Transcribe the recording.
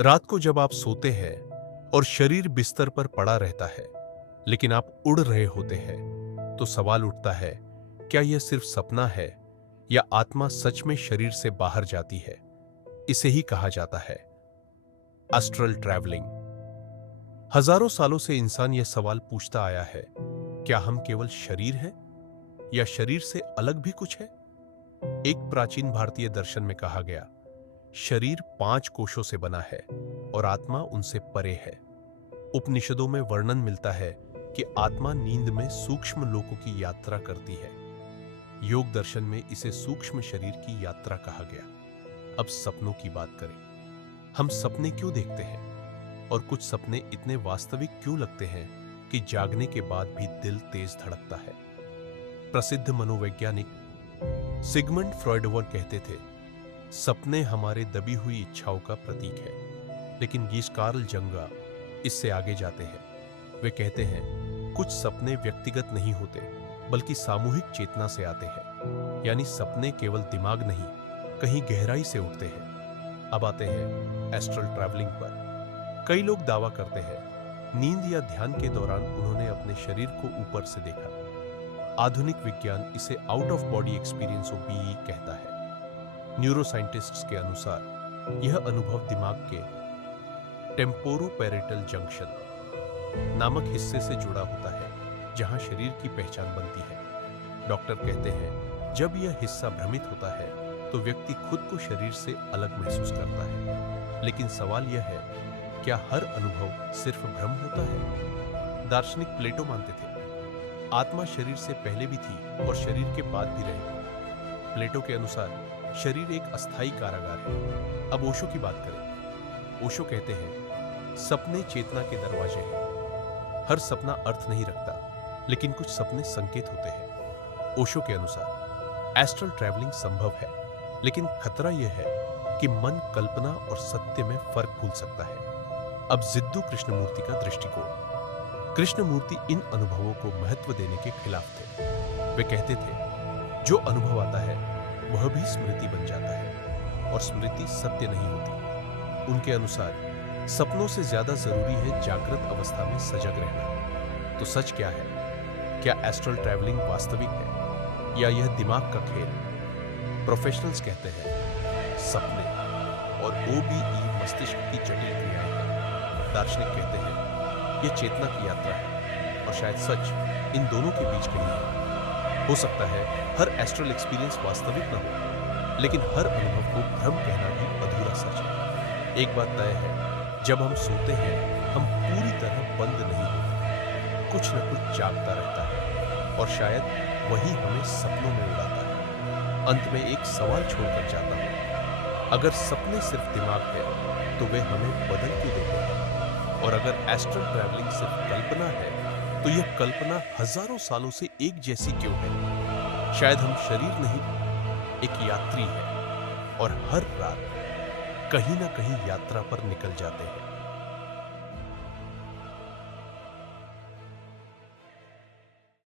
रात को जब आप सोते हैं और शरीर बिस्तर पर पड़ा रहता है, लेकिन आप उड़ रहे होते हैं, तो सवाल उठता है, क्या यह सिर्फ सपना है या आत्मा सच में शरीर से बाहर जाती है? इसे ही कहा जाता है एस्ट्रल ट्रैवलिंग। हजारों सालों से इंसान यह सवाल पूछता आया है, क्या हम केवल शरीर हैं या शरीर से अलग भी कुछ है? एक प्राचीन भारतीय दर्शन में कहा गया, शरीर 5 कोशों से बना है और आत्मा उनसे परे है। उपनिषदों में वर्णन मिलता है कि आत्मा नींद में सूक्ष्म लोकों की यात्रा करती है। योग दर्शन में इसे सूक्ष्म शरीर की यात्रा कहा गया। अब सपनों की बात करें। हम सपने क्यों देखते हैं और कुछ सपने इतने वास्तविक क्यों लगते हैं कि जागने के बाद भी दिल तेज धड़कता है? प्रसिद्ध मनोवैज्ञानिक सिगमंड फ्रॉइड कहते थे, सपने हमारे दबी हुई इच्छाओं का प्रतीक है। लेकिन कार्ल जंग इससे आगे जाते हैं। वे कहते हैं, कुछ सपने व्यक्तिगत नहीं होते बल्कि सामूहिक चेतना से आते हैं। यानी सपने केवल दिमाग नहीं, कहीं गहराई से उठते हैं। अब आते हैं एस्ट्रल ट्रैवलिंग पर। कई लोग दावा करते हैं नींद या ध्यान के दौरान उन्होंने अपने शरीर को ऊपर से देखा। आधुनिक विज्ञान इसे out of body experience (OBE) कहता है। न्यूरोसाइंटिस्ट्स के अनुसार यह अनुभव दिमाग के टेम्पोरोपेरेटल जंक्शन नामक हिस्से से जुड़ा होता है, जहां शरीर की पहचान बनती है। डॉक्टर कहते हैं, जब यह हिस्सा भ्रमित होता है तो व्यक्ति खुद को शरीर से अलग महसूस करता है। लेकिन सवाल यह है, क्या हर अनुभव सिर्फ भ्रम होता है? दार्शनिक प्लेटो मानते थे, आत्मा शरीर से पहले भी थी और शरीर के बाद भी रहेगी। प्लेटो के अनुसार शरीर एक अस्थायी कारागार है। अब ओशो की बात करें। ओशो कहते हैं, सपने चेतना के दरवाजे हैं। हर सपना अर्थ नहीं रखता, लेकिन कुछ सपने संकेत होते हैं। ओशो के अनुसार एस्ट्रल ट्रैवलिंग संभव है, लेकिन खतरा यह है कि मन कल्पना और सत्य में फर्क भूल सकता है। अब जिद्दू कृष्णमूर्ति का दृष्टिकोण। कृष्णमूर्ति इन अनुभवों को महत्व देने के खिलाफ थे। वे कहते थे, जो अनुभव आता है वह भी स्मृति बन जाता है और स्मृति सत्य नहीं होती। उनके अनुसार सपनों से ज्यादा जरूरी है जागृत अवस्था में सजग रहना। तो सच क्या है? क्या एस्ट्रल ट्रैवलिंग वास्तविक है या यह दिमाग का खेल? प्रोफेशनल्स कहते हैं, सपने और OBE मस्तिष्क की जटिल क्रियाएं हैं। दार्शनिक कहते हैं, यह चेतना की यात्रा है और शायद सच इन दोनों के बीच कहीं है। हो सकता है हर एस्ट्रल एक्सपीरियंस वास्तविक न हो, लेकिन हर अनुभव को भ्रम कहना भी अधूरा सच है। एक बात तय है, जब हम सोते हैं हम पूरी तरह बंद नहीं होते। कुछ न कुछ जागता रहता है और शायद वही हमें सपनों में उड़ाता है। अंत में एक सवाल छोड़कर जाता हूं, अगर सपने सिर्फ दिमाग है तो वे हमें बदल क्यों देते हैं? और अगर एस्ट्रल ट्रैवलिंग सिर्फ कल्पना है तो यह कल्पना हजारों सालों से एक जैसी क्यों है? शायद हम शरीर नहीं, एक यात्री है और हर रात कहीं ना कहीं यात्रा पर निकल जाते हैं।